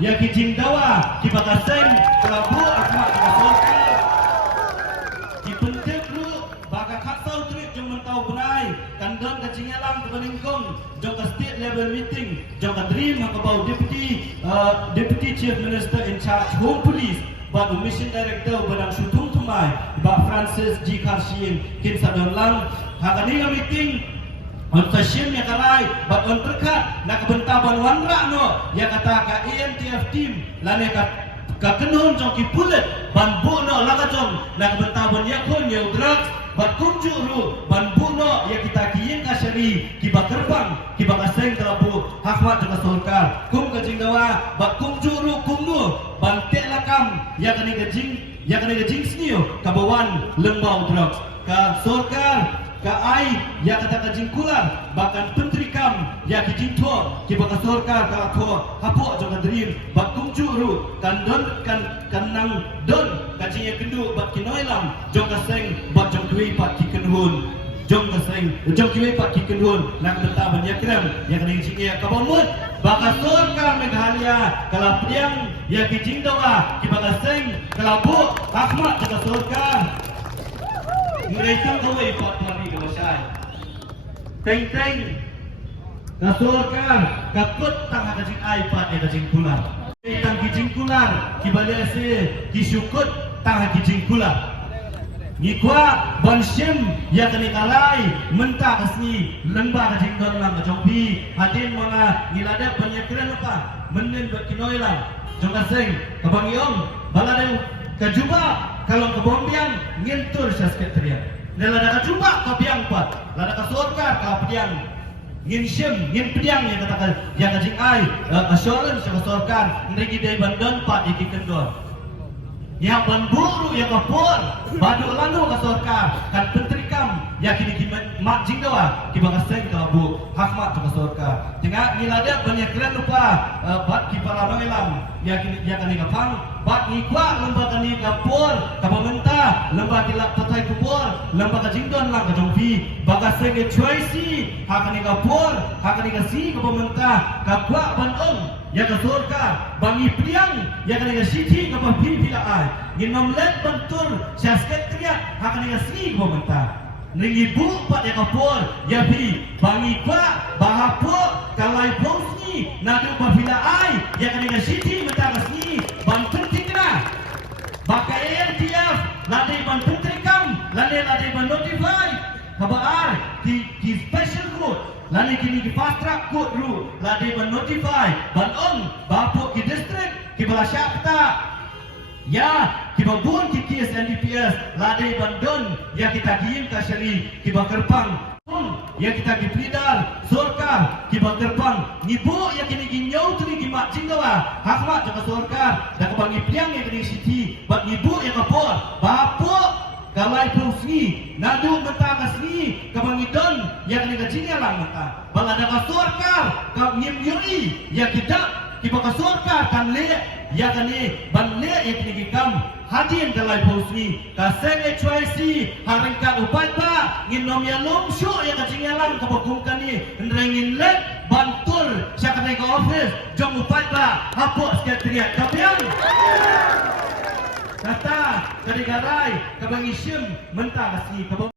ya kijing dawa kibakaseng kelabu akmak kasolka dipentek lu baka kasau trik jom mentau benai kandon kacing alam kebeningkong jom ka state level meeting jom ka dream hakabau deputy chief minister in charge home police ba mission director badang sutung tumai ba Francis G Karshin kin sadon lang hakani meeting on session ya kalai bat on terkat nak bentaban wanra no ya kata ka AMTF team lane ka kenun jong ki pulet ban bu no laga jong nak bentaban ya kon ya drugs bat kumju ru ban bu no ya kita kiyen ka shari ki bakerbang ki bakaseng kelabu hakmat jong solkar kum ka jingdawa bat kumju ru kumnu ban te lakam ya kani gajing snio ka bawan lembau drugs ka solkar ka ai ya kata kajing kular bahkan penteri kam ya kijing tho ki baka sorkar ka tho hapo jong dream bak kumju ru kan don kan nang don kajing ya kendu bak kinoilam jong kaseng bak jong kui pat ki kenhun jong kaseng jong kui pat ki kenhun nak beta banyak krem ya kani kijing ya kabamut baka sorkar Meghalaya kala priang ya kijing dawa ki baka seng kalabu ahmat jong sorkar mereka kau ikut hari kelasai. Teng kasolkan kakut tang kajing iPad ya kajing kular. Tang kajing kular kibalik se kisukut tang kajing kular. Ngikwa bansim ya kani kalai mentah kasni lembah kajing don lang kajongpi hadin mga ngilada penyekran apa menen buat kinoilang jong kaseng kabangiong balada kajuba kalau ke Bombiang ngentur sekretariat. Dan lada kacuba ka biang pat, lada ka sorkar ka piang. Ngin piang yang katakan yang kajing ai assurance ka sorkar nrigi dai bandon pat ikikendor. Ya banburu ya kapur, badu landu ka sorkar kan penteri kam ya kini mak jingdawa ki bakaseng ka bu hakmat ka sorkar. Tengah ngilada banyak keren lupa bat ki para mengelam ya kini ya kani kapang bat ngikwa lembah kani kapur ka pemerintah lembah kilak patai kubur lembah ka jingdon lang ka jongpi bakaseng ke choisi hakani kapur hakani ka si ka pemerintah ka kwa bandong ya ka sorkar bangi priang ya kani ka siti ka pila ai nginomlet bentur sekretariat hakani ka si ka pemerintah Nengibu pat ya kapur ya bi bangi kwa bahapo kalai posni nadu pafila ai ya kani ka siti mata kasni ban penting na baka AMTF lade ban penting kam lade ban notify kabar ki special code lade kini ki fast track code ru lade ban notify ban on bapo ki district ki balasapta ya kibabun ki KS NDPS ladai bandon ya kita kiim ka syari kibakerpang ya kita kipridar sorkar kibakerpang ngibu ya kini ginyau tuli gimak jingdawa hakmat jaka sorkar dan kebangi piang ya kini siti bak ngibu ya kapor bapo kalai pusni nadu menta kasni kebangi don ya kini kajingalang menta balada ka sorkar ka ngim yuri ya kita kibaka sorkar kan le ya kani ban le ya kini kam hadin dalai posni kaseng HYC harengkat upat pa nginom ya lomsyo ya kajingalang kabagum kani nrengin let bantul syakani ka office jong upat pa hapok sekretariat kapiang kata kadigarai kabangisim mentah kasni